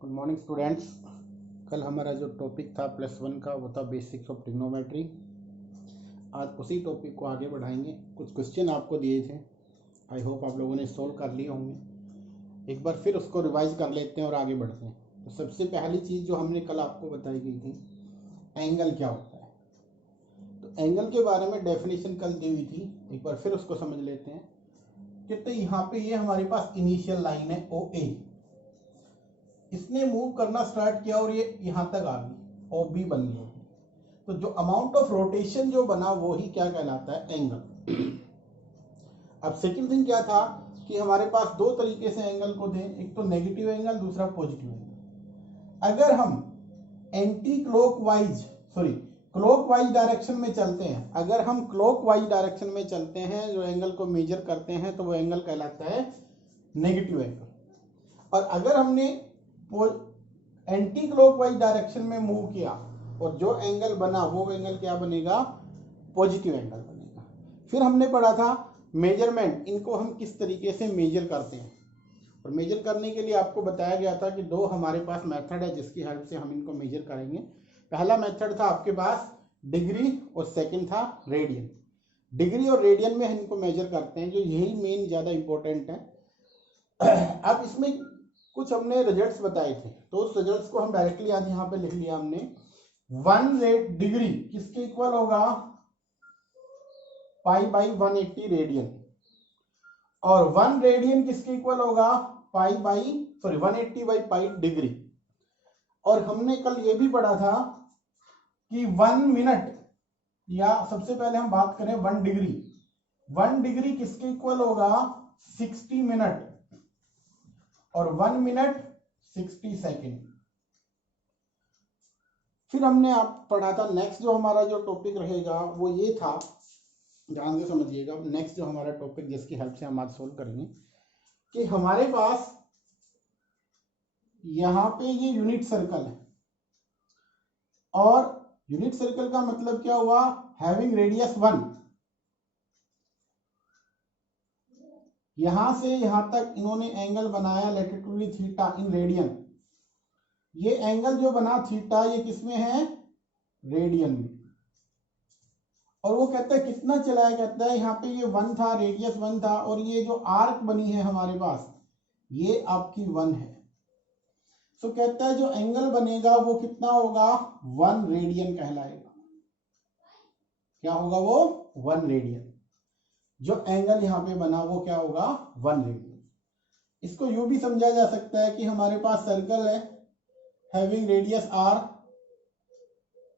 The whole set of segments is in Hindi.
Good morning students. कल हमारा जो टॉपिक था +1 का वो था बेसिक्स ऑफ ट्रिग्नोमेट्री। आज उसी टॉपिक को आगे बढ़ाएंगे। कुछ क्वेश्चन आपको दिए थे, आई होप आप लोगों ने सोल्व कर लिए होंगे। एक बार फिर उसको रिवाइज कर लेते हैं और आगे बढ़ते हैं। तो सबसे पहली चीज़ जो हमने कल आपको बताई गई थी, एंगल क्या होता है। तो एंगल के बारे में डेफिनेशन कल दी हुई थी, एक बार फिर उसको समझ लेते हैं। कहते यहाँ पे ये हमारे पास इनिशियल लाइन है OA, इसने मूव करना स्टार्ट किया और ये यहां तक आ गई, OB बन गया। तो जो अमाउंट ऑफ रोटेशन जो बना वो ही क्या कहलाता है, एंगल। अब सेकंड थिंग क्या था कि हमारे पास दो तरीके से एंगल को दें, एक तो नेगेटिव एंगल, दूसरा पॉजिटिव एंगल। अगर हम एंटी क्लॉकवाइज क्लॉकवाइज डायरेक्शन में चलते हैं, अगर हम क्लॉकवाइज डायरेक्शन में चलते हैं जो एंगल को मेजर करते हैं, तो वो एंगल कहलाता है नेगेटिव एंगल। और अगर हमने एंटी क्लॉकवाइज डायरेक्शन में मूव किया और जो एंगल बना वो एंगल क्या बनेगा, पॉजिटिव एंगल बनेगा। फिर हमने पढ़ा था मेजरमेंट, इनको हम किस तरीके से मेजर करते हैं। और मेजर करने के लिए आपको बताया गया था कि दो हमारे पास मेथड है जिसकी हेल्प से हम इनको मेजर करेंगे। पहला मेथड था आपके पास डिग्री और सेकंड था रेडियन। डिग्री और रेडियन में इनको मेजर करते हैं, जो यही मेन ज़्यादा इंपॉर्टेंट है। अब इसमें कुछ हमने रिजल्ट्स बताए थे, तो उस रिजल्ट्स को हम डायरेक्टली आज यहाँ पे लिख लिया हमने। 1 डिग्री किसके इक्वल होगा, π/180 रेडियन। और 1 रेडियन किसके इक्वल होगा, 180/π डिग्री। और हमने कल ये भी पढ़ा था कि 1 मिनट, या सबसे पहले हम बात करें 1 डिग्री, 1 डिग्री किसके इक्वल होगा, 60 मिनट। और 1 मिनट 60 सेकेंड। फिर हमने आप पढ़ा था, नेक्स्ट जो हमारा जो टॉपिक रहेगा वो ये था, ध्यान से समझिएगा। नेक्स्ट जो हमारा टॉपिक जिसकी हेल्प से हम आज सोल्व करेंगे कि हमारे पास यहाँ पे ये यूनिट सर्कल है, और यूनिट सर्कल का मतलब क्या हुआ, हैविंग रेडियस 1। यहां से यहां तक इन्होंने एंगल बनाया लैटिट्यूड थीटा इन रेडियन। ये एंगल जो बना थीटा, ये किसमें है, रेडियन में। और वो कहता है कितना चला है, कहता है यहाँ पे ये 1 था, रेडियस 1 था, और ये जो आर्क बनी है हमारे पास ये आपकी 1 है। सो कहता है जो एंगल बनेगा वो कितना होगा, 1 रेडियन कहलाएगा। क्या होगा वो, 1 रेडियन। जो एंगल यहाँ पे बना वो क्या होगा, 1 रेडियन। इसको यूं भी समझा जा सकता है कि हमारे पास सर्कल है हैविंग रेडियस r,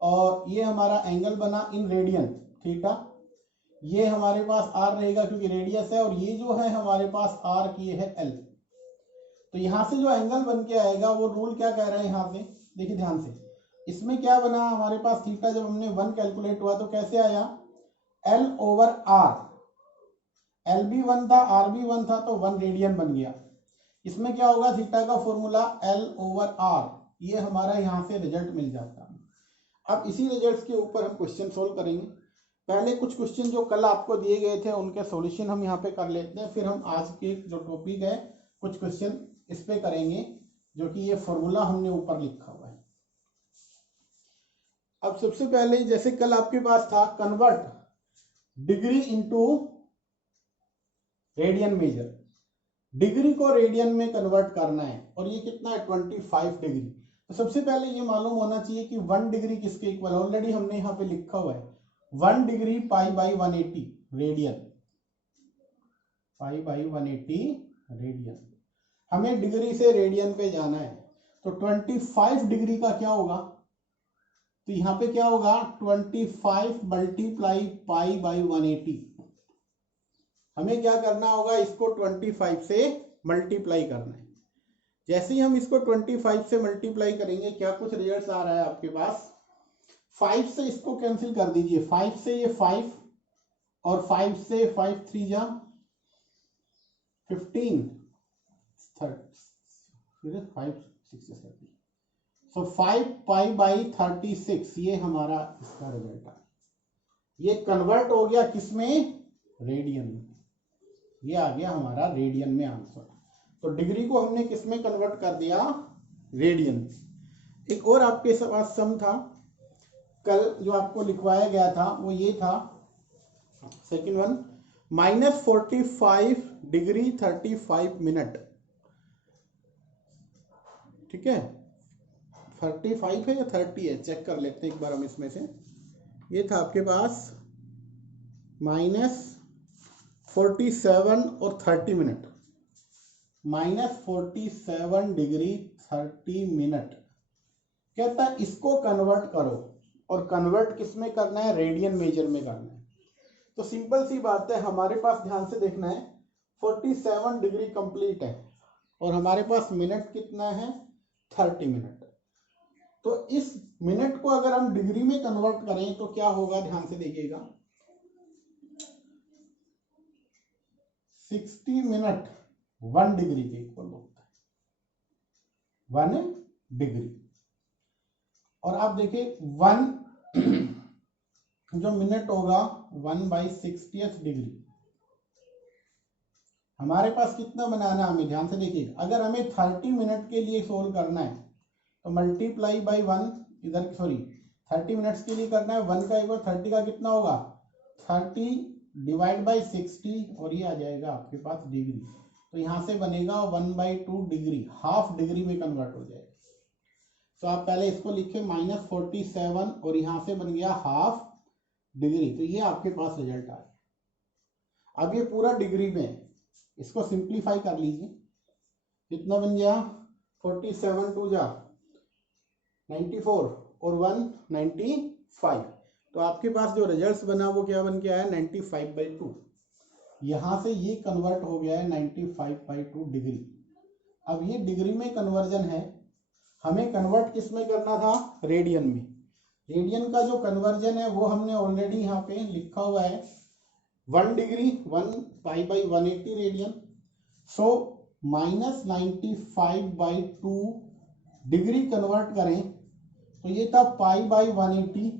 और ये हमारा एंगल बना इन रेडियन थीटा। ये हमारे पास r रहेगा क्योंकि रेडियस है, और ये जो है हमारे पास r की है l। तो यहां से जो एंगल बन के आएगा वो रूल क्या कह रहा है, यहां से देखिए ध्यान से। इसमें क्या बना हमारे पास, थीटा जब हमने 1 कैलकुलेट हुआ तो कैसे आया, L/r। L भी 1 था, R भी 1 था, तो 1 रेडियन बन गया। इसमें क्या होगा, थीटा का फॉर्मूला L/r। ये हमारा यहां से रिजल्ट मिल जाता है। अब इसी रिजल्ट्स के ऊपर हम क्वेश्चन सोल्व करेंगे। पहले कुछ क्वेश्चन जो कल आपको दिए गए थे उनके सॉल्यूशन हम यहाँ पे कर लेते हैं, फिर हम आज के जो टॉपिक है कुछ क्वेश्चन इस पे करेंगे, जो कि ये फॉर्मूला हमने ऊपर लिखा हुआ है। अब सबसे पहले जैसे कल आपके पास था, convert degree into radian major. Degree को रेडियन में कन्वर्ट करना है, और ये कितना है, 25 डिग्री। तो सबसे पहले ये मालूम होना चाहिए कि 1 डिग्री किसके इक्वल, ऑलरेडी हमने यहाँ पे लिखा हुआ है 1 डिग्री π/180 रेडियन, π/180 रेडियन। हमें डिग्री से रेडियन पे जाना है, तो 25 डिग्री का क्या होगा, तो यहाँ पे क्या होगा, 25 मल्टीप्लाई π/180। हमें क्या करना होगा, इसको 25 से मल्टीप्लाई करना है। जैसे ही हम इसको 25 से मल्टीप्लाई करेंगे, क्या कुछ रिजल्ट आ रहा है आपके पास, 5 से इसको कैंसिल कर दीजिए, 5 से ये 5, और 5 से 5 3 जा 15, 5 6 30, सो 5π/36, ये हमारा इसका रिजल्ट है। ये कन्वर्ट हो गया किसमें, रेडियन में। ये आ गया हमारा रेडियन में आंसर। तो डिग्री को हमने किस में कन्वर्ट कर दिया, रेडियन। एक और आपके पास सम था कल जो आपको लिखवाया गया था, वो ये था सेकंड वन, -45°35'। ठीक है, 35 है या 30 है, चेक कर लेते हैं एक बार हम इसमें से। ये था आपके पास -47 और 30 मिनट, -47°30'। कहता है इसको कन्वर्ट करो, और कन्वर्ट किस में करना है, रेडियन मेजर में करना है। तो सिंपल सी बात है, हमारे पास ध्यान से देखना है 47 डिग्री कंप्लीट है और हमारे पास मिनट कितना है, 30 मिनट। तो इस मिनट को अगर हम डिग्री में कन्वर्ट करें तो क्या होगा, ध्यान से देखिएगा, 60 मिनट 1 डिग्री के इक्वल होता है, 1 डिग्री। और आप देखिए 1 जो मिनट होगा 1/60th डिग्री, हमारे पास कितना बनाना है हमें, ध्यान से देखिए। अगर हमें 30 मिनट के लिए सोल्व करना है तो मल्टीप्लाई बाई 1, इधर सॉरी 30 मिनट्स के लिए करना है, 1 का इक्वल 30 का कितना होगा, 30 डिवाइड बाई 60, और ये आ जाएगा आपके पास डिग्री। तो यहाँ से बनेगा 1/2 डिग्री, हाफ डिग्री में कन्वर्ट हो जाएगा। तो आप पहले इसको लिखे -47 और यहाँ से बन गया हाफ डिग्री। तो ये आपके पास रिजल्ट आया। अब ये पूरा डिग्री में, इसको सिंप्लीफाई कर लीजिए, कितना बन गया, 47 2 जा 94 और 1 95। तो आपके पास जो रिजल्ट बना वो क्या बन के आया, 95/2। यहाँ से ये कन्वर्ट हो गया है 95/2 डिग्री। अब ये डिग्री में कन्वर्जन है, हमें कन्वर्ट किस में करना था, रेडियन में। रेडियन का जो कन्वर्जन है वो हमने ऑलरेडी यहाँ पे लिखा हुआ है, 1 डिग्री 1 π/180 रेडियन। सो -95/2 डिग्री कन्वर्ट करें तो ये था π/180,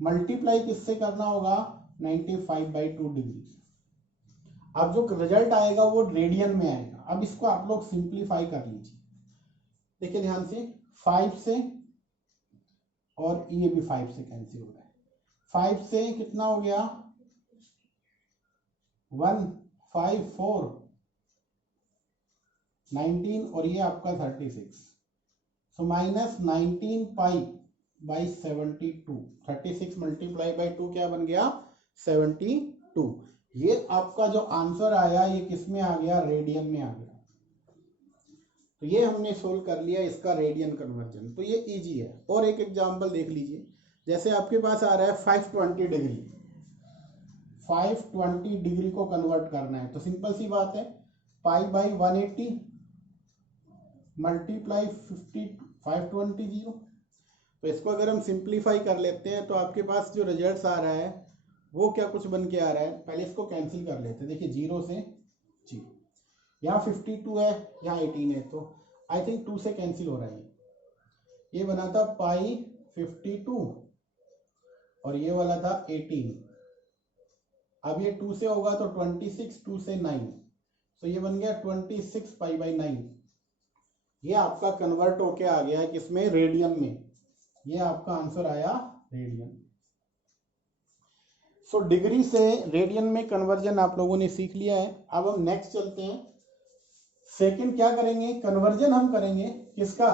मल्टीप्लाई किससे करना होगा, 95/2 डिग्री। अब जो रिजल्ट आएगा वो रेडियन में आएगा। अब इसको आप लोग सिंप्लीफाई कर लीजिए, देखिए ध्यान से, 5 से, और ये भी 5 से कैंसिल हो रहा है, 5 से कितना हो गया, 1 5 4 19, और ये आपका 36। सो -19 π/72, 36 मल्टीप्लाई बाई 2 क्या बन गया, 72। ये आपका जो आंसर आया ये किस में आ गया, रेडियन में आ गया। तो ये हमने सोल्व कर लिया इसका रेडियन कन्वर्जन। तो ये इजी है। और एक एग्जांपल देख लीजिए, जैसे आपके पास आ रहा है 520 डिग्री, 520 डिग्री को कन्वर्ट करना है। तो सिंपल सी बात है, π/180 मल्टीप्लाई 520। तो इसको अगर हम सिंप्लीफाई कर लेते हैं तो आपके पास जो रिजल्ट आ रहा है वो क्या कुछ बन के आ रहा है, पहले इसको कैंसिल कर लेते हैं। देखिए 0 से 0, यहाँ 52 है, यहाँ 18 है, तो आई थिंक 2 से कैंसिल हो रहा है। ये बना था π/52 और ये वाला था 18। अब ये 2 से होगा तो 26, 2 से 9, तो ये बन गया 26 π/9। ये आपका कन्वर्ट होके आ गया है किसमें, रेडियन में। ये आपका आंसर आया रेडियन। सो डिग्री से रेडियन में कन्वर्जन आप लोगों ने सीख लिया है। अब हम नेक्स्ट चलते हैं। सेकंड क्या करेंगे, कन्वर्जन हम करेंगे किसका,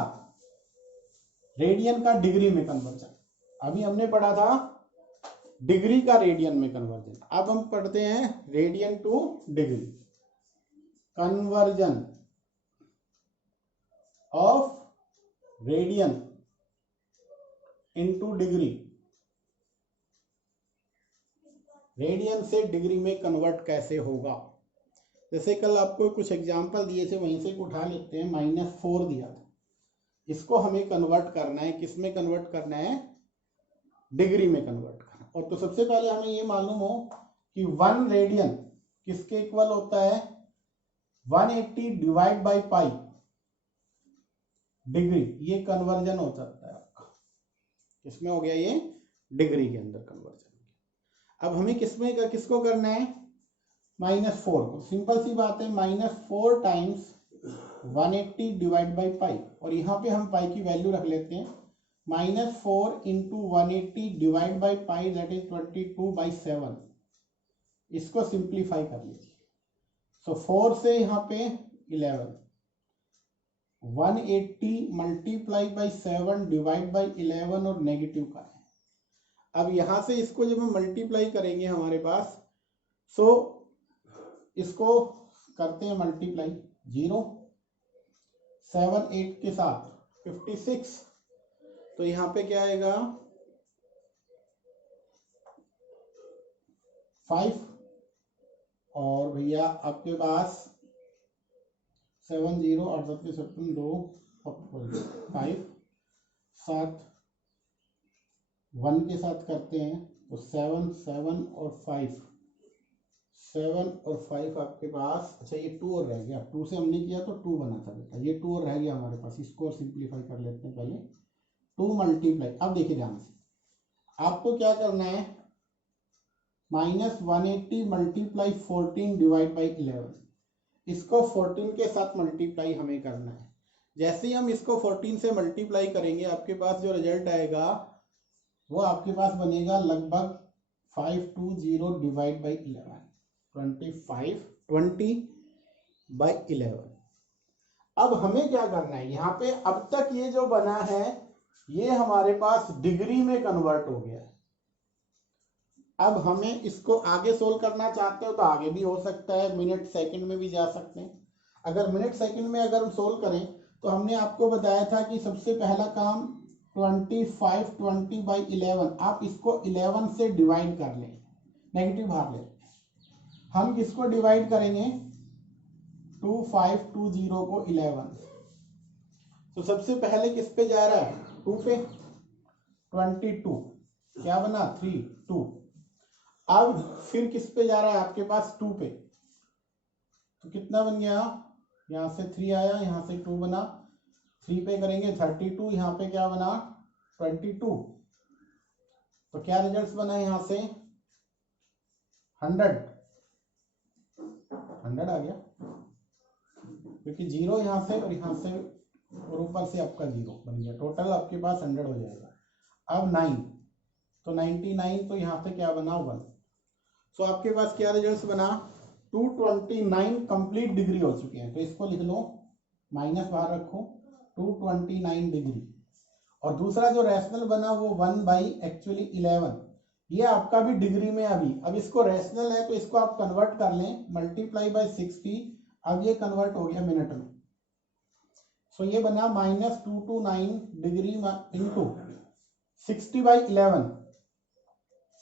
रेडियन का डिग्री में कन्वर्जन। अभी हमने पढ़ा था डिग्री का रेडियन में कन्वर्जन, अब हम पढ़ते हैं radian two degree, conversion of radian into degree. Radian से डिग्री में कन्वर्ट कैसे होगा, जैसे कल आपको कुछ एग्जांपल दिए थे वहीं से उठा लेते हैं। -4 दिया था, इसको हमें कन्वर्ट करना है, किस में कन्वर्ट करना है, डिग्री में कन्वर्ट करना। और तो सबसे पहले हमें ये मालूम हो कि 1 रेडियन किसके इक्वल होता है, 180 डिवाइड बाई पाई डिग्री। ये कन्वर्जन हो सकता है आपका, किसमें हो गया, ये डिग्री के अंदर कन्वर्जन। अब हमें किसमें किसको करना है, -4। सिंपल सी बात है, -4 टाइम्स 180 डिवाइड बाई पाई, और यहाँ पे हम पाई की वैल्यू रख लेते हैं -4 into 180 divide by pi, that is 22/7। इसको सिंप्लीफाई कर लीजिए। सो 4 से यहाँ पे 11, 180 मल्टीप्लाई बाई 7 डिवाइड बाई 11 और नेगेटिव का है। अब यहां से इसको जब हम मल्टीप्लाई करेंगे हमारे पास, सो इसको करते हैं मल्टीप्लाई, 0 7 8 के साथ 56, तो यहाँ पे क्या आएगा 5, और भैया आपके पास 7 0 और 7 7 2 5 7 1 के साथ करते हैं तो 7 7 और 5 आपके पास। अच्छा ये 2 और रह गया, 2 से हमने किया तो 2 बना था बेटा, ये 2 और रह गया हमारे पास, इसको और सिंप्लीफाई कर लेते हैं पहले। 2 मल्टीप्लाई, अब देखिए ध्यान से, आपको क्या करना है, -180 मल्टीप्लाई 14 डिवाइड बाई 11, इसको 14 के साथ मल्टीप्लाई हमें करना है। जैसे ही हम इसको 14 से मल्टीप्लाई करेंगे, आपके पास जो रिजल्ट आएगा वो आपके पास बनेगा लगभग 520 डिवाइड बाई 11, 20/11। अब हमें क्या करना है, यहाँ पे अब तक ये जो बना है ये हमारे पास डिग्री में कन्वर्ट हो गया है। अब हमें इसको आगे सोल्व करना चाहते हो तो आगे भी हो सकता है, मिनट सेकंड में भी जा सकते हैं। अगर मिनट सेकंड में अगर हम सोल्व करें तो हमने आपको बताया था कि सबसे पहला काम 25/11, आप इसको 11 से डिवाइड कर लें, नेगेटिव बाहर ले, हम किसको डिवाइड करेंगे 2520 को 11, तो सबसे पहले किस पे जा रहा है 2 पे, 22 क्या बना 3 2, अब फिर किस पे जा रहा है आपके पास 2 पे, तो कितना बन गया, यहां से 3 आया, यहां से 2 बना, 3 पे करेंगे 32, यहां पे क्या बना 22, तो क्या रिजल्ट बना यहां से 100 आ गया, क्योंकि 0 यहां से और यहां से और ऊपर से आपका 0 बन गया, टोटल आपके पास 100 हो जाएगा। अब 9 तो 99, तो यहाँ पे क्या बना 1, सो आपके पास क्या रिजल्ट बना 229 कंप्लीट डिग्री हो चुके हैं, तो इसको लिख लो, माइनस बाहर रखो 229 डिग्री। और दूसरा जो रैशनल बना वो 1/11, ये आपका भी डिग्री में अभी, अब इसको रैशनल है तो इसको आप कन्वर्ट कर लें, मल्टीप्लाई बाय 60, अब ये कन्वर्ट हो गया मिनट में, सो ये बना -229 डिग्री इंटू 60/11,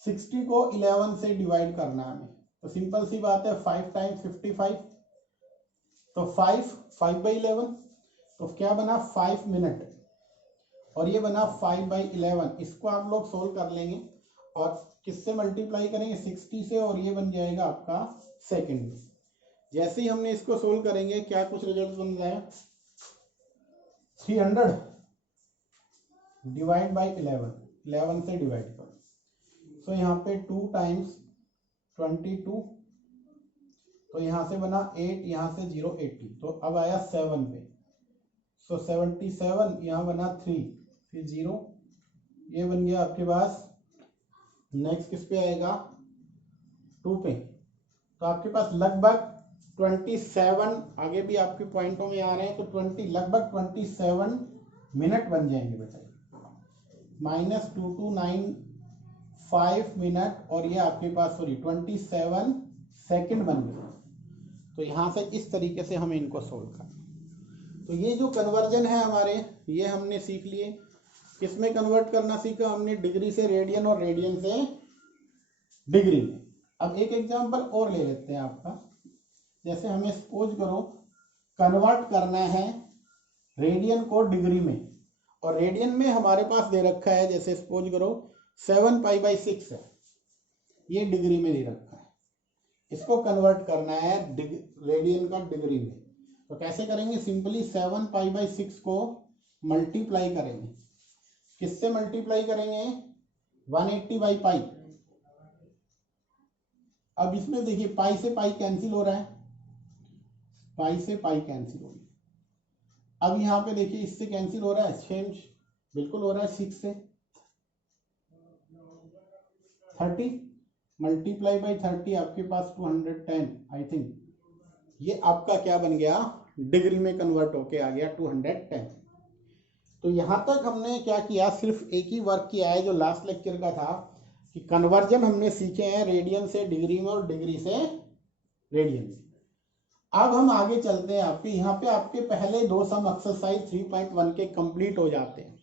60 को 11 से डिवाइड करना है हमें, तो सिंपल सी बात है 5 टाइम्स 55, तो 5/11, तो क्या बना 5 मिनट, और ये बना 5/11, इसको आप लोग सोल्व कर लेंगे और किससे मल्टीप्लाई करेंगे 60 से, और ये बन जाएगा आपका सेकंड में। जैसे ही हमने इसको सोल्व करेंगे क्या कुछ रिजल्ट बन जाए 300 डिवाइड बाई 11 से डिवाइड करो, सो यहाँ पे 2 टाइम्स 22, तो यहाँ से बना 8, यहाँ से 0 80, तो अब आया 7 पे, सो 77, यहाँ बना 3 फिर 0, ये बन गया आपके पास। नेक्स्ट किस पे आएगा 2 पे, तो आपके पास लगभग 27, आगे भी आपके पॉइंटों में आ रहे हैं, तो 20 लगभग 27 मिनट बन जाएंगे बेटा, -2295 मिनट, और ये आपके पास 27 सेकंड बन गए। तो यहाँ से इस तरीके से हमें इनको सोल्व करना। तो ये जो कन्वर्जन है हमारे, ये हमने सीख लिए, किसमें कन्वर्ट करना सीखा हमने, डिग्री से रेडियन और रेडियन से डिग्री में। अब एक एग्जांपल और ले लेते हैं आपका, जैसे हमें सपोज करो कन्वर्ट करना है रेडियन को डिग्री में, और रेडियन में हमारे पास दे रखा है, जैसे सपोज करो 7π/6 है, ये डिग्री में दे रखा है, इसको कन्वर्ट करना है रेडियन का डिग्री में, तो कैसे करेंगे, सिंपली 7π/6 को मल्टीप्लाई करेंगे, किससे मल्टीप्लाई करेंगे 180/π। अब इसमें देखिए पाई से पाई कैंसिल हो रहा है, पाई से पाई कैंसिल हो गया, अब यहाँ पे देखिए इससे कैंसिल हो रहा है, चेंज बिल्कुल हो रहा है, 6 से 30 मल्टीप्लाई बाई 30 आपके पास 210 आई थिंक, ये आपका क्या बन गया, डिग्री में कन्वर्ट होके आ गया 210। तो यहाँ तक हमने क्या किया, सिर्फ एक ही वर्क किया है जो लास्ट लेक्चर का था कि कन्वर्जन हमने सीखे हैं रेडियन से डिग्री में और डिग्री से रेडियन में। अब हम आगे चलते हैं, आपके यहाँ पे आपके पहले दो सम एक्सरसाइज 3.1 के कंप्लीट हो जाते हैं।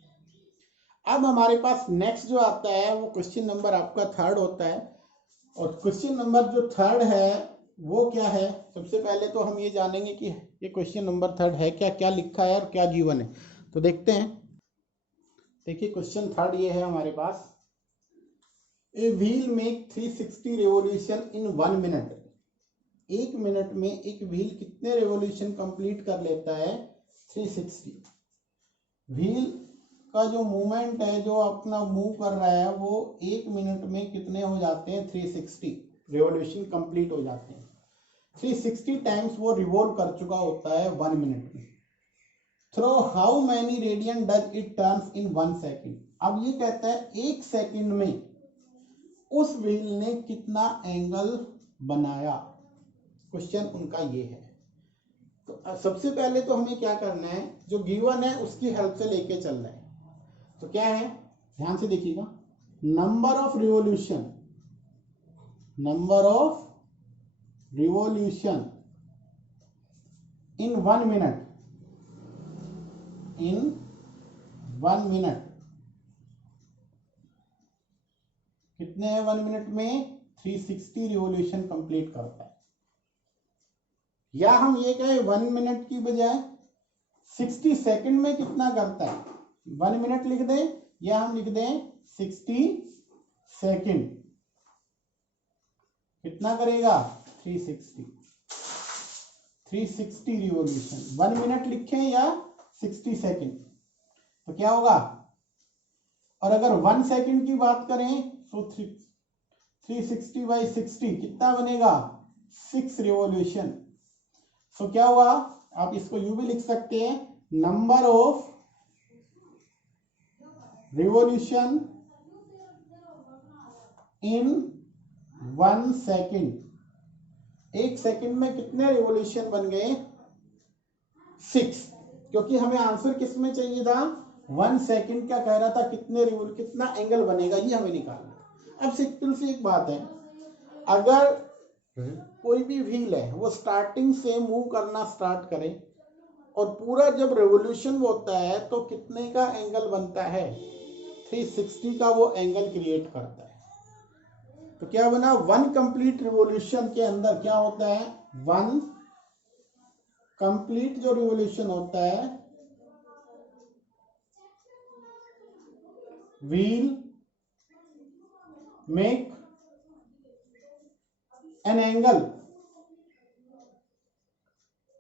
अब हमारे पास नेक्स्ट जो आता है वो क्वेश्चन नंबर आपका 3 होता है, और क्वेश्चन नंबर जो 3 है वो क्या है, सबसे पहले तो हम ये जानेंगे कि ये क्वेश्चन नंबर 3 है क्या, क्या लिखा है और क्या गिवन है। तो देखते हैं, देखिए क्वेश्चन 3 ये है हमारे पास, a wheel make 360 revolution in 1 minute. 1 minute में एक व्हील कितने रेवोल्यूशन कंप्लीट कर लेता है, 360। व्हील का जो मूवमेंट है, जो अपना मूव कर रहा है, वो 1 मिनट में कितने हो जाते हैं, 360 रेवोल्यूशन कंप्लीट हो जाते हैं। 360 टाइम्स वो रिवॉल्व कर चुका होता है 1 मिनट में। Throw how many radian does it turns in 1 second. अब ये कहता है 1 सेकेंड में उस व्हील ने कितना एंगल बनाया, क्वेश्चन उनका ये है। तो सबसे पहले तो हमें क्या करना है, जो गिवन है उसकी हेल्प से लेके चलना है। तो क्या है, ध्यान से देखिएगा, number of revolution, number of revolution in 1 minute, in 1 minute कितने हैं 1 मिनट में, 360 रिवोल्यूशन कंप्लीट करता है। या हम ये कहें 1 मिनट की बजाय 60 सेकंड में कितना करता है, 1 मिनट लिख दें या हम लिख दें 60 सेकंड, कितना करेगा, 360 रिवोल्यूशन। 1 मिनट लिखें या 60 सेकंड, तो क्या होगा, और अगर 1 सेकंड की बात करें तो 360 बाई 60 कितना बनेगा, 6 रिवोल्यूशन। सो क्या हुआ, आप इसको यूं भी लिख सकते हैं, number of revolution in 1 second. 1 second में कितने रिवोल्यूशन बन गए, 6, क्योंकि हमें आंसर किस में चाहिए था, 1 सेकेंड का कह रहा था, कितना एंगल बनेगा ये हमें निकालना। अब सिंपल सी एक बात है, अगर कोई भी व्हील है वो स्टार्टिंग से मूव करना स्टार्ट करे और पूरा जब रेवोल्यूशन होता है तो कितने का एंगल बनता है, 360 का वो एंगल क्रिएट करता है। तो क्या बना, 1 कंप्लीट रिवोल्यूशन के अंदर क्या होता है, 1 कंप्लीट जो रिवोल्यूशन होता है, व्हील मेक एन एंगल,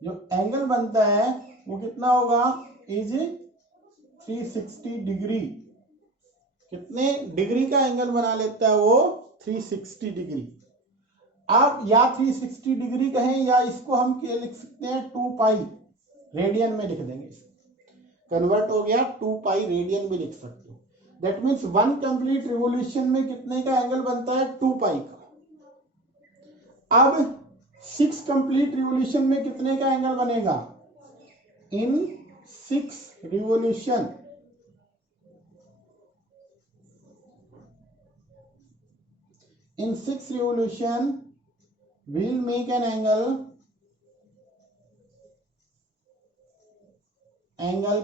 जो एंगल बनता है वो कितना होगा, इज 360 डिग्री। कितने डिग्री का एंगल बना लेता है वो, 360 डिग्री। आप या 360 डिग्री कहें या इसको हम क्या लिख सकते हैं, 2 पाई रेडियन में लिख देंगे, कन्वर्ट हो गया 2 पाई रेडियन में लिख सकते हो। दैट मीन्स 1 कंप्लीट रिवोल्यूशन में कितने का एंगल बनता है, 2 पाई का। अब 6 कंप्लीट रिवोल्यूशन में कितने का एंगल बनेगा, इन 6 revolution, in 6 revolution we'll make an angle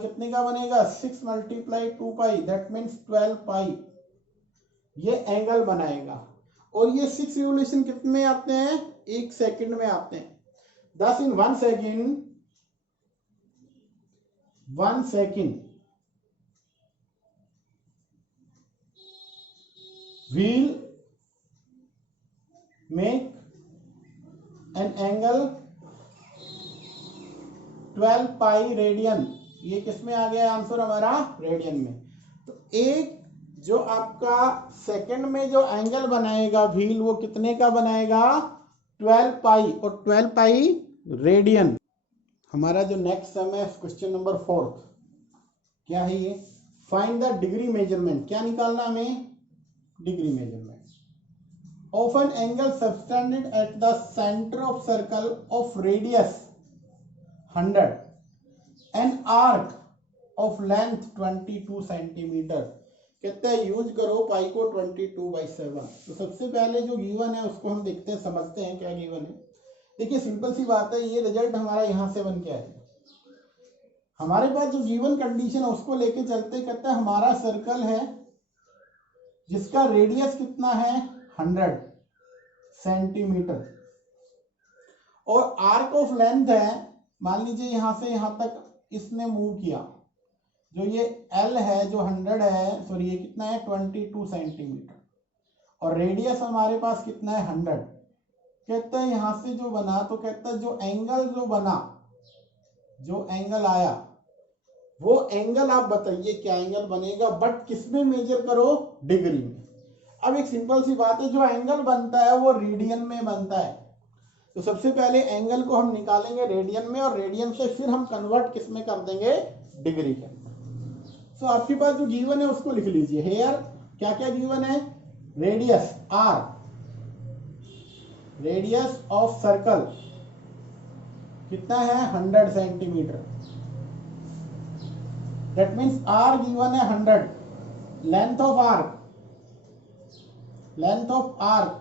कितने का बनेगा, 6 मल्टीप्लाई 2 पाई, दैट मीन्स 12 पाई, ये एंगल बनाएगा। और ये 6 रिवोल्यूशन कितने में आते हैं, 1 सेकंड में आते हैं। thus in 1 second we'll make an angle 12 pi radian. ये किस में आ गया आंसर हमारा, रेडियन में। तो एक जो आपका सेकंड में जो एंगल बनाएगा व्हील, वो कितने का बनाएगा, 12 पाई, और 12 पाई रेडियन। हमारा जो नेक्स्ट सम है क्वेश्चन नंबर 4, क्या है ये? Find the degree measurement. क्या निकालना हमें? Degree measurement of an angle subtended at the centre of circle of radius 100 and arc of length 22 centimetre. कहते हैं यूज करो पाई को 22/7। तो सबसे पहले जो गिवन है उसको हम देखते हैं, समझते हैं क्या गिवन है। देखिए सिंपल सी बात है, ये रिजल्ट हमारा यहां से बन के आएगा। हमारे पास जो गिवन कंडीशन है उसको लेके चलते, कहते हैं हमारा सर्कल है जिसका रेडियस कितना है 100 सेंटीमीटर और आर्क ऑफ लेंथ है, मान लीजिए यहां से यहां तक इसने मूव किया, जो ये L है जो 100 है, सॉरी ये कितना है 22 सेंटीमीटर और रेडियस हमारे पास कितना है 100। कहते हैं यहां से जो बना, तो कहता है जो एंगल जो बना, जो एंगल आया वो एंगल आप बताइए क्या एंगल बनेगा, बट किसमें मेजर करो? डिग्री में। अब एक सिंपल सी बात है, जो एंगल बनता है वो रेडियन में बनता है। तो सबसे पहले एंगल को हम निकालेंगे रेडियन में और रेडियन से फिर हम कन्वर्ट किसमें कर देंगे? डिग्री के अंदर। तो आपके पास जो गिवन है उसको लिख लीजिए। हेयर क्या क्या गिवन है? Radius R, radius of circle कितना है 100 centimetre, that means R given है 100। Length of arc, length of arc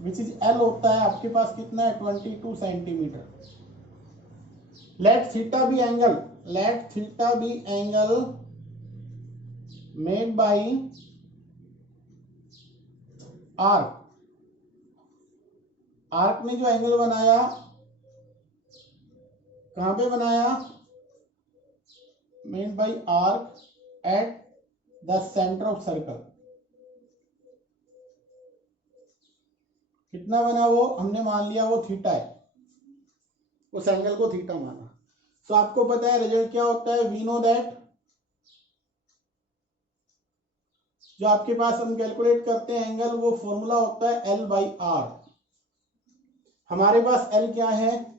which is L होता है आपके पास कितना है 22 centimetre. Let theta be angle, let theta be angle made by arc. Arc ने जो एंगल बनाया कहां पे बनाया? Made by arc at the centre of circle. कितना बना वो? हमने मान लिया वो थीटा है, उस एंगल को थीटा माना। तो आपको पता है रिजल्ट क्या होता है? वी नो दैट जो आपके पास हम कैलकुलेट करते हैं एंगल, वो फॉर्मूला होता है L/R। हमारे पास L क्या है?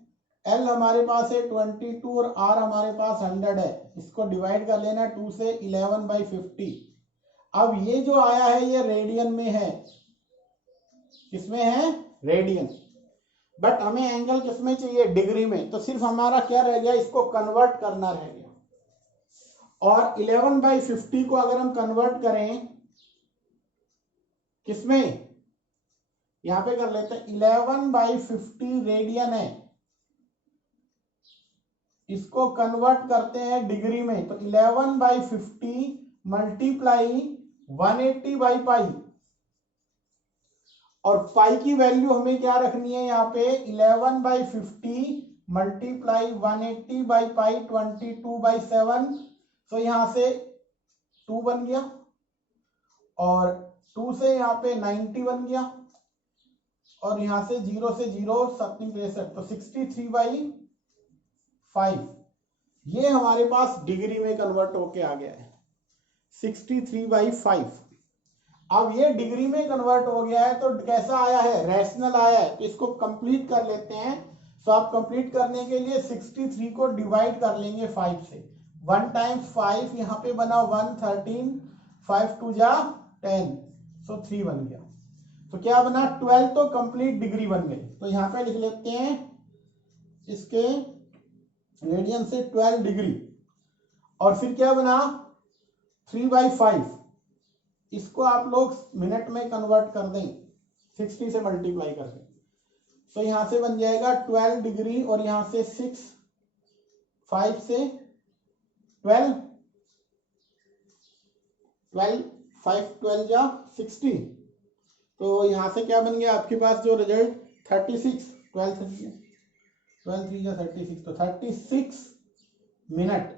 L हमारे पास है 22 और R हमारे पास 100 है। इसको डिवाइड कर लेना 2 से 11/50। अब ये जो आया है ये रेडियन में है। किसमें है? रेडियन। बट हमें एंगल किसमें चाहिए? डिग्री में। तो सिर्फ हमारा क्या रह गया? इसको कन्वर्ट करना रह गया। और 11/50 को अगर हम कन्वर्ट करें किसमें? यहां पे कर लेते हैं 11/50 रेडियन है, इसको कन्वर्ट करते हैं डिग्री में। तो 11/50 मल्टीप्लाई 180/पाई, और पाई की वैल्यू हमें क्या रखनी है यहाँ पे? 11/50 मल्टीप्लाई 180/पाई 22/7। तो यहां से 2 बन गया और 2 से यहाँ पे 90 बन गया और यहां से 0 से 0 63, तो 63/5। ये हमारे पास डिग्री में कन्वर्ट होके आ गया है 63/5। अब ये डिग्री में कन्वर्ट हो गया है तो कैसा आया है? रैशनल आया है। तो इसको कंप्लीट कर लेते हैं। तो आप कंप्लीट करने के लिए 63 को डिवाइड कर लेंगे 5 से। 1 टाइम्स 5 यहाँ पे बना 113, 5 2 जा 10, सो 3 बन गया। तो क्या बना? 12 तो कंप्लीट डिग्री बन गई। तो यहाँ पे लिख लेते हैं इसके रेडियन से 12 डिग्री। और फिर क्या बना? 3/5। इसको आप लोग मिनट में कन्वर्ट कर दें 60 से मल्टीप्लाई करके। तो यहां से बन जाएगा 12 डिग्री और यहां से 6, 5 से 12, 5 12 जा 60। तो यहां से क्या बन गया आपके पास जो रिजल्ट? 36। 12 3 जा 36, तो 36 मिनट।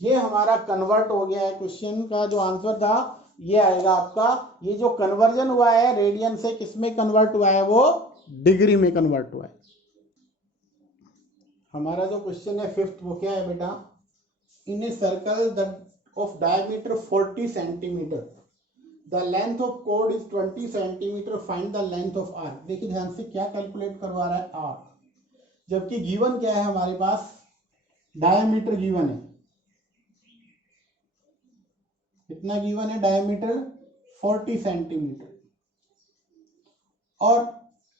ये हमारा कन्वर्ट हो गया है। क्वेश्चन का जो आंसर था ये आएगा आपका। ये जो कन्वर्जन हुआ है रेडियन से किसमें कन्वर्ट हुआ है? वो डिग्री में कन्वर्ट हुआ है। हमारा जो क्वेश्चन है 5th, वो क्या है बेटा? In a circle of diameter 40 centimetre, the length of कोड is 20 centimetre, find the length of arc. देखिए ध्यान से क्या कैलकुलेट करवा रहा है? आर्क। जबकि गिवन क्या है हमारे पास? डायमीटर गिवन है, कितना गिवन है डायमीटर 40 सेंटीमीटर, और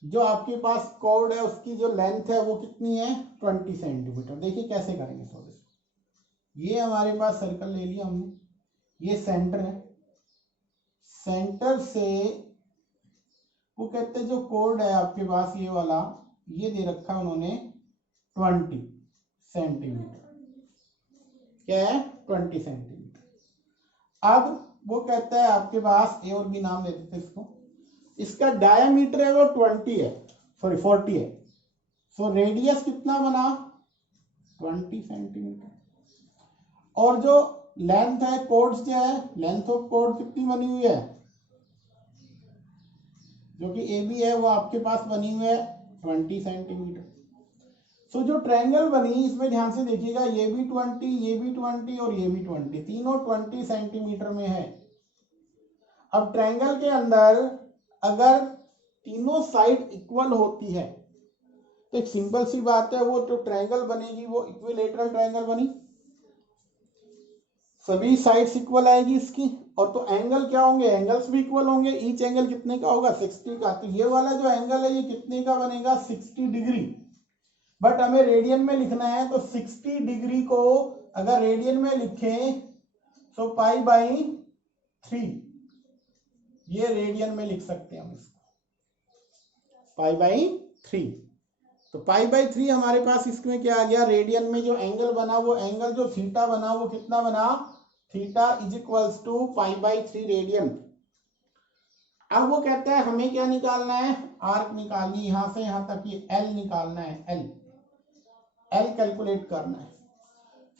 जो आपके पास कॉर्ड है उसकी जो लेंथ है वो कितनी है 20 सेंटीमीटर। देखिए कैसे करेंगे थोड़े से, ये हमारे पास सर्कल ले लिया हमने, ये सेंटर है, सेंटर से वो कहते हैं जो कॉर्ड है आपके पास ये वाला, ये दे रखा उन्होंने 20 सेंटीमीटर, क्या है 20 सेंटीमीटर। अब वो कहता है आपके पास ए और बी नाम दे देते इसको, इसका डायमीटर है वो 20 है, सॉरी 40 है, सो रेडियस कितना बना 20 सेंटीमीटर, और जो लेंथ है कॉर्ड्स क्या है, लेंथ ऑफ कॉर्ड कितनी बनी हुई है, जो कि ए बी है वो आपके पास बनी हुई है 20 सेंटीमीटर। सो जो ट्रायंगल बनी इसमें ध्यान से देखिएगा, ये भी 20, ये भी 20 और ये भी 20, तीनों 20 सेंटीमीटर में है। अब ट्रायंगल के अंदर अगर तीनों साइड इक्वल होती है तो एक सिंपल सी बात है, वो जो ट्रायंगल बनेगी वो इक्विलेटरल ट्रायंगल बनी, सभी साइड्स इक्वल आएगी इसकी, और तो एंगल क्या होंगे, एंगल्स भी इक्वल होंगे, ईच एंगल कितने का होगा 60 का, तो ये वाला जो एंगल है ये कितने का बनेगा 60 डिग्री, बट हमें रेडियन में लिखना है तो 60 डिग्री को अगर रेडियन में लिखें तो π/3, ये रेडियन में लिख सकते हैं हम इसको π/3, तो π/3 हमारे पास इसमें क्या आ गया, रेडियन में जो एंगल बना वो एंगल जो थीटा बना वो कितना बना, theta is equals to π/3 radian. अब वो कहता है हमें क्या निकालना है, आर्क निकालनी, यहां से यहां तक ये एल निकालना है, एल कैलकुलेट करना है।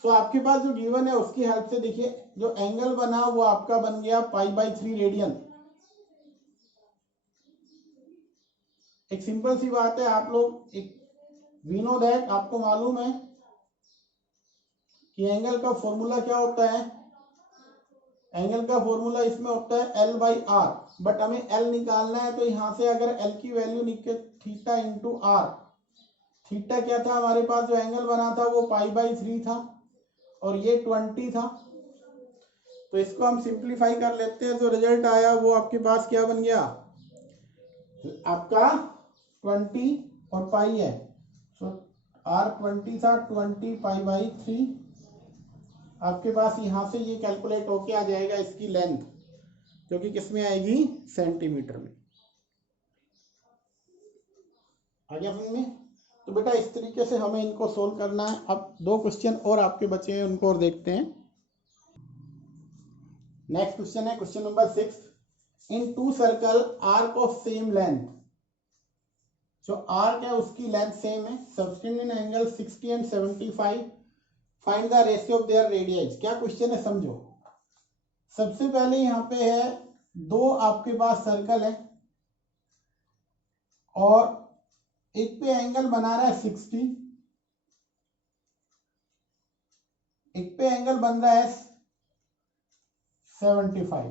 सो आपके पास जो गिवन है उसकी हेल्प से देखिए जो एंगल बना वो आपका बन गया π/3 रेडियन। एक सिंपल सी बात है, आप लोग एक वी नो दैट, आपको मालूम है कि एंगल का फॉर्मूला क्या होता है, एंगल का फॉर्मूला इसमें होता है L/R, बट हमें L निकालना है तो यहां से अगर L की वैल्यू निकले थीटा इंटू R, थीटा क्या था हमारे पास, जो एंगल बना था वो π/3 था और ये 20 था, तो इसको हम सिंप्लीफाई कर लेते हैं, जो रिजल्ट आया वो आपके पास क्या बन गया, आपका 20 और पाई है, सो R 20 था, 20 π/3 आपके पास यहां से ये कैलकुलेट होके आ जाएगा इसकी लेंथ, जो कि किस में आएगी सेंटीमीटर में। आ गया समझ में? तो बेटा इस तरीके से हमें इनको सोल्व करना है। अब दो क्वेश्चन और आपके बचे हैं, उनको और देखते हैं। नेक्स्ट क्वेश्चन है question number 6, in two circle arc of same length, जो आर्क है उसकी लेंथ सेम है, subtend in angle 60 and 75, find the ratio of their radius. क्या क्वेश्चन है समझो। सबसे पहले यहाँ पे है दो आपके पास सर्कल है और एक पे एंगल बना रहा है 60, एक पे एंगल बन रहा है 75,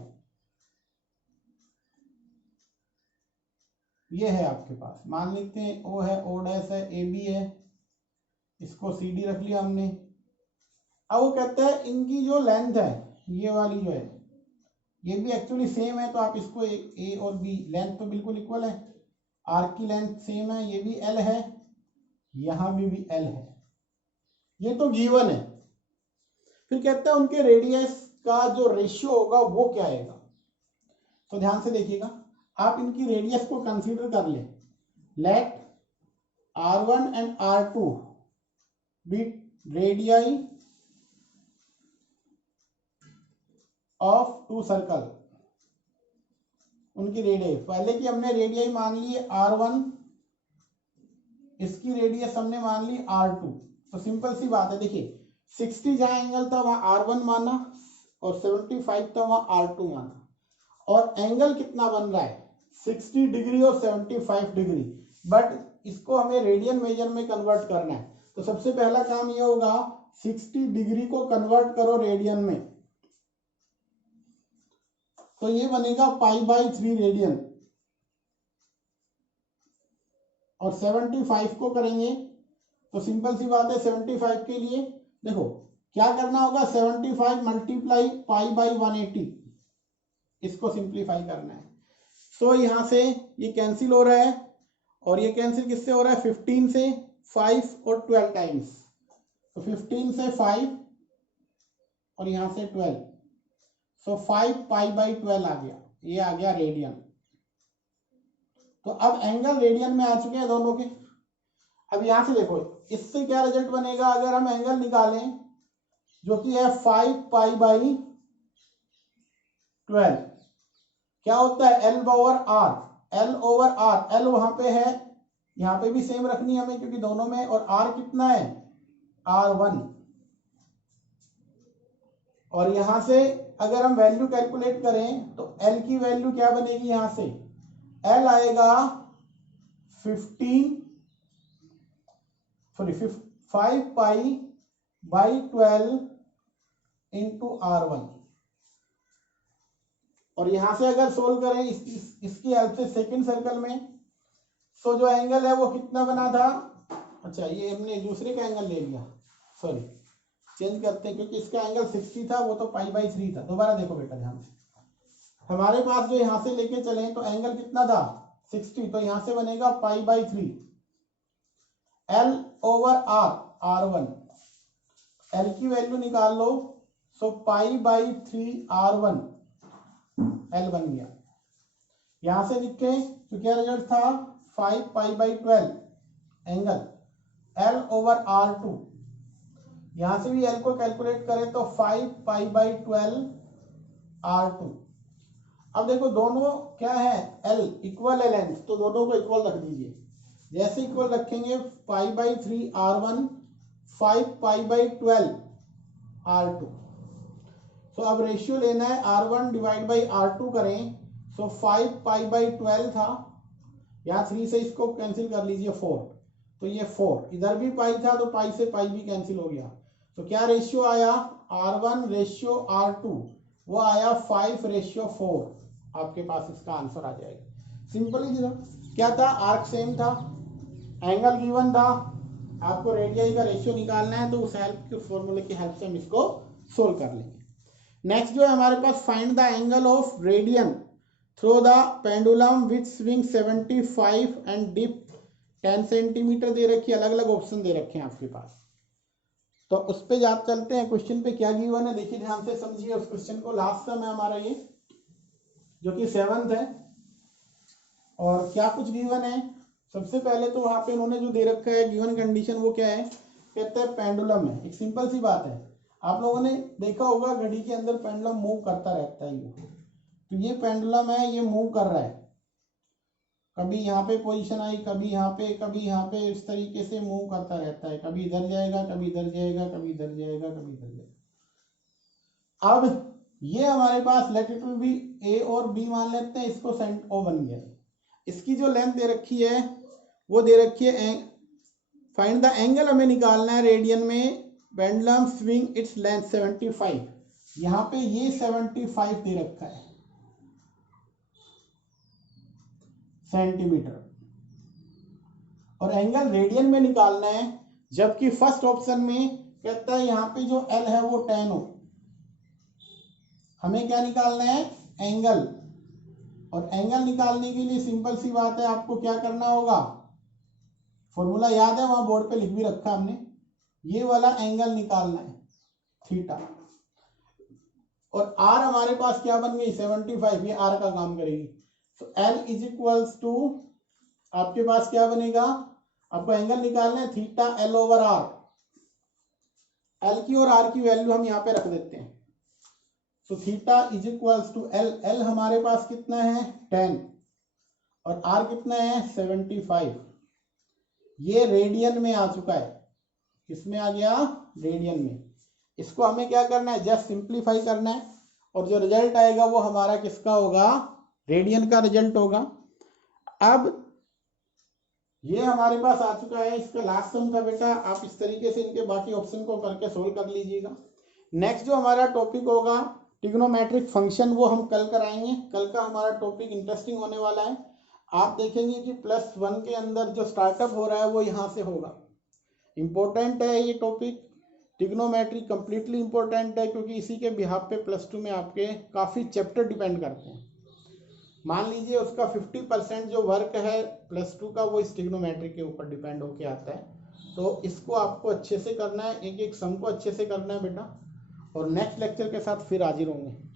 ये है आपके पास, मान लेते हैं ओ है, ओ डैश है, ए बी है, इसको सी डी रख लिया हमने। अब वो कहता है इनकी जो लेंथ है ये वाली जो है ये भी एक्चुअली सेम है, तो आप इसको ए और बी लेंथ तो बिल्कुल इक्वल है, आर्क की लेंथ सेम है, ये भी एल है, यहां भी एल है, ये तो गिवन है। फिर कहता है उनके रेडियस का जो रेशियो होगा वो क्या आएगा। तो ध्यान से देखिएगा, आप इनकी रेडियस को कंसीडर कर ले, let R1 and R2 be radii of two circle, उनकी रेडियस पहले की हमने रेडियस मान ली R1, इसकी रेडियस हमने मान ली R2। तो सिंपल सी बात है, देखिए 60 जहां एंगल था वहां R1 माना और 75 था वहां R2 माना, और एंगल कितना बन रहा है 60 डिग्री और 75 डिग्री, बट इसको हमें रेडियन मेजर में कन्वर्ट करना है। तो सबसे पहला काम यह होगा 60 डिग्री को कन्वर्ट करो रेडियन में, तो ये बनेगा π/3 रेडियन, और 75 को करेंगे तो सिंपल सी बात है 75 के लिए देखो क्या करना होगा, 75 मल्टीप्लाई पाई बाई 180, इसको सिंप्लीफाई करना है। सो यहाँ से ये कैंसिल हो रहा है और ये कैंसिल किससे हो रहा है, 15 से, 5 और 12 टाइम्स, तो 15 से 5 और यहाँ से 12, सो 5 पाई बाई 12 आ गया, ये आ गया रेडियन। तो अब एंगल रेडियन में आ चुके हैं दोनों के। अब यहां से देखो इससे क्या रिजल्ट बनेगा, अगर हम एंगल निकालें जो कि है 5 पाई बाई 12, क्या होता है, L over R, L over R, L वहां पे है, यहां पे भी सेम रखनी है हमें क्योंकि दोनों में, और आर कितना है, R1। और यहां से अगर हम वैल्यू कैलकुलेट करें तो एल की वैल्यू क्या बनेगी, यहां से एल आएगा 5 पाई बाई 12 इंटू R1। और यहां से अगर सोल्व करें इसकी हेल्प से सेकंड सर्कल में, तो जो एंगल है वो कितना बना था, अच्छा ये हमने दूसरे का एंगल ले लिया, सॉरी चेंज करते हैं क्योंकि इसका एंगल 60 था, वो तो पाई बाई 3 था। दोबारा देखो बेटा ध्यान से, हमारे पास जो यहां से लेके चले तो एंगल कितना था, 60, तो यहां से बनेगा pi by 3, L over R, R1, L की वैल्यू निकाल लो, सो पाई बाई 3 R1, एल बन गया। यहां से लिखे तो क्या रिजल्ट था, 5 pi by 12 angle L over R2, यहां से भी एल को कैलकुलेट करें तो 5 पाई बाई 12 R2। अब देखो दोनों क्या है, एल इक्वल है लेंथ, तो दोनों को इक्वल रख दीजिए। जैसे इक्वल रखेंगे, पाई by 3 R1, 5 pi by 12 R2। तो अब रेशियो लेना है, R1 डिवाइड बाई R2 करें, सो 5 पाई बाई 12 था, यहाँ 3 से इसको कैंसिल कर लीजिए 4, तो ये 4, इधर भी पाई था तो पाई से पाई भी कैंसिल हो गया, तो क्या रेशियो आया, R1 रेशियो R2, वो आया 5 रेशियो 4, आपके पास इसका आंसर आ जाएगा। सिंपल ही था, क्या था, आर्क सेम था, एंगल गिवन था, आपको रेडियस का रेशियो निकालना है, तो उस हेल्प के फॉर्मूले की हेल्प से हम इसको सोल्व कर लेंगे। नेक्स्ट जो है हमारे पास, find the angle of radian through the pendulum with swing 75 and dip 10 centimetre दे रखी है, अलग अलग ऑप्शन दे रखे हैं आपके पास, तो उस पे आप चलते हैं, क्वेश्चन पे क्या गिवन है देखिए ध्यान से समझिए उस क्वेश्चन को। लास्ट समय हमारा ये जो कि 7th है, और क्या कुछ गिवन है, सबसे पहले तो वहां पे उन्होंने जो दे रखा है गिवन कंडीशन, वो क्या है, कहते हैं पेंडुलम है। एक सिंपल सी बात है, आप लोगों ने देखा होगा घड़ी के अंदर पेंडुलम मूव करता रहता है, तो ये पेंडुलम है, ये मूव कर रहा है, कभी यहाँ पे पोजीशन आई, कभी यहाँ पे, कभी यहाँ पे, इस तरीके से मूव करता रहता है, कभी इधर जाएगा, कभी इधर जाएगा, कभी इधर जाएगा, कभी इधर जाएगा। अब ये हमारे पास लैटिट्यूड भी ए और बी मान लेते हैं, इसको सेंट ओ बन गया। इसकी जो लेंथ दे रखी है वो दे रखी है, फाइंड द एंगल हमें निकालना है रेडियन में, पेंडुलम स्विंग इट्स लेंथ 75, यहाँ पे ये 75 दे रखा है सेंटीमीटर, और एंगल रेडियन में निकालना है, जबकि फर्स्ट ऑप्शन में कहता है यहाँ पे जो एल है वो 10 हो। हमें क्या निकालना है, एंगल, और एंगल निकालने के लिए सिंपल सी बात है, आपको क्या करना होगा, फॉर्मूला याद है, वहां बोर्ड पे लिख भी रखा हमने, ये वाला एंगल निकालना है थीटा, और आर हमारे पास क्या बन गई 75, ये आर का काम करेगी, तो एल इज इक्वल्स टू, आपके पास क्या बनेगा, आपको एंगल निकालना है theta L over R, L की और आर की वैल्यू हम यहाँ पे रख देते हैं, तो theta is equals to L, L हमारे पास कितना है 10 और आर कितना है 75, ये रेडियन में आ चुका है, किसमें आ गया, रेडियन में। इसको हमें क्या करना है, जस्ट सिंप्लीफाई करना है, और जो रिजल्ट आएगा वो हमारा किसका होगा, रेडियन का रिजल्ट होगा। अब ये हमारे पास आ चुका है, इसका लास्ट सम था बेटा, आप इस तरीके से इनके बाकी ऑप्शन को करके सोल्व कर लीजिएगा। नेक्स्ट जो हमारा टॉपिक होगा ट्रिग्नोमेट्रिक फंक्शन, वो हम कल कराएंगे, कल का हमारा टॉपिक इंटरेस्टिंग होने वाला है। आप देखेंगे कि +1 के अंदर जो स्टार्टअप हो रहा है वो यहाँ से होगा, इंपॉर्टेंट है ये टॉपिक, ट्रिग्नोमेट्री कंप्लीटली इंपॉर्टेंट है क्योंकि इसी के बिहाफ पे प्लस टू में आपके काफ़ी चैप्टर डिपेंड करते हैं। मान लीजिए उसका 50% जो वर्क है प्लस टू का वो इस ट्रिग्नोमेट्री के ऊपर डिपेंड होके आता है। तो इसको आपको अच्छे से करना है, एक एक सम को अच्छे से करना है बेटा, और नेक्स्ट लेक्चर के साथ फिर हाजिर होंगे।